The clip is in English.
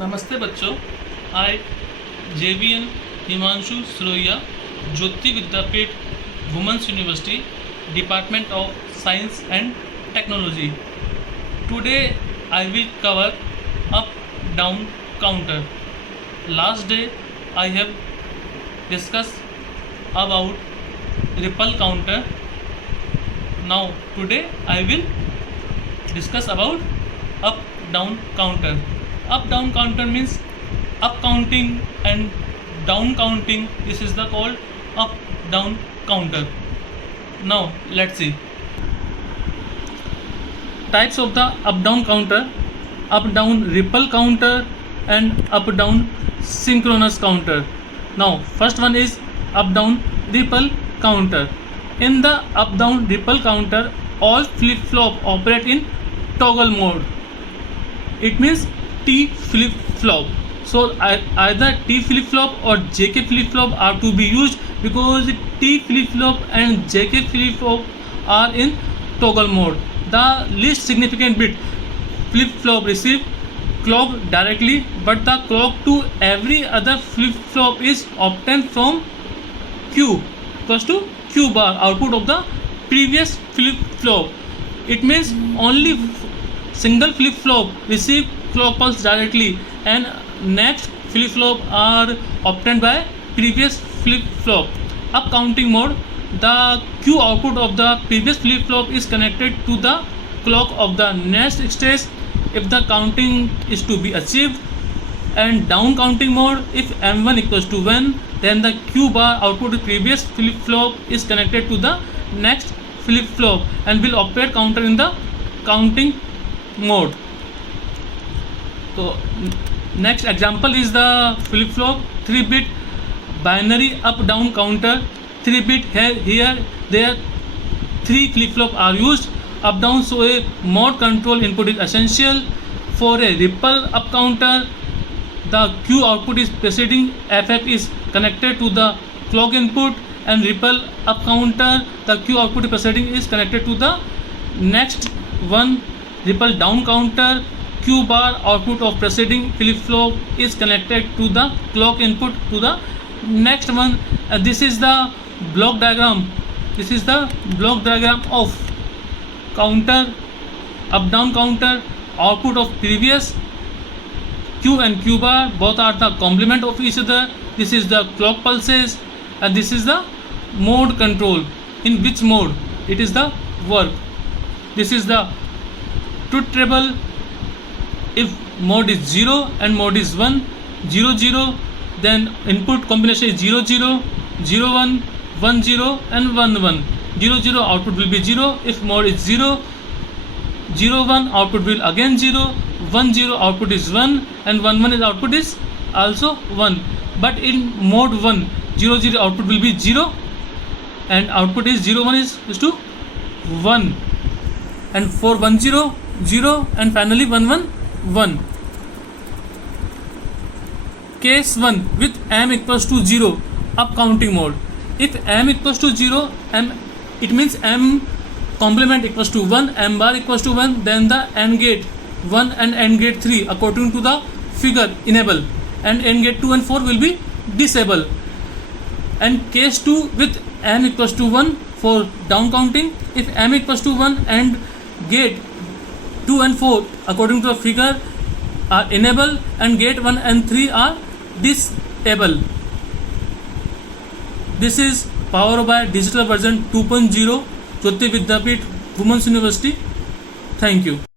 नमस्ते बच्चों। I JVN Himanshu Saroya, Jyoti Vidyapeeth women's university, department of science and technology. Today I will cover up down counter. Last day I have discussed about ripple counter. Now today I will discuss about up down counter. Up down counter means up counting and down counting. This is the called up down counter. Now let's see types of the up down counter: up down ripple counter and up down synchronous counter. Now first one is up down ripple counter. In the up down ripple counter, all flip flop operate in toggle mode. It means T flip flop. So either T flip flop or JK flip flop are to be used, because T flip flop and JK flip flop are in toggle mode. The least significant bit flip flop receive clock directly, but the clock to every other flip flop is obtained from Q equals to Q bar, output of the previous flip flop. It means only single flip flop receive clock pulse directly, and next flip flop are obtained by previous flip flop. Up counting mode, the Q output of the previous flip flop is connected to the clock of the next stage if the counting is to be achieved. And down counting mode, if M1 equals to 1, then the Q bar output of previous flip flop is connected to the next flip flop and will operate counter in the counting mode. So next example is the flip flop 3-bit binary up down counter. 3-bit here there 3 flip flop are used. Up down, so a mode control input is essential. For a ripple up counter, the Q output is preceding FF is connected to the clock input, and ripple up counter, the Q output preceding is connected to the next one. Ripple down counter, Q bar output of preceding flip flop is connected to the clock input to the next one. This is the block diagram. This is the block diagram of counter, up down counter. Output of previous Q and Q bar both are the complement of each other. This is the clock pulses, and this is the mode control. In which mode it is the work. This is the truth table. If mode is 0 and mode is 1, 0 0, then input combination is 0 0, 0 1, 1 0 and 1 1. 0 0 output will be 0. If mode is 0, 0 1 output will again 0, 1 0 output is 1, and 1 1 is output is also 1. But in mode 1, 0 0 output will be 0, and output is 0 1 is to 1, and for 1 0 0, and finally 1 1 1. Case 1 with M equals to 0, up counting mode. If M equals to 0, it means M complement equals to 1, M bar equals to 1, then the AND gate 1 and AND gate 3 according to the figure enable, and AND gate 2 and 4 will be disable. And case 2 with M equals to 1 for down counting. If M equals to 1 and gate 2 and 4 according to the figure are enable, and gate 1 and 3 are disable. This is powered by digital version 2.0, Jyoti Vidyapeeth Women's University. Thank you.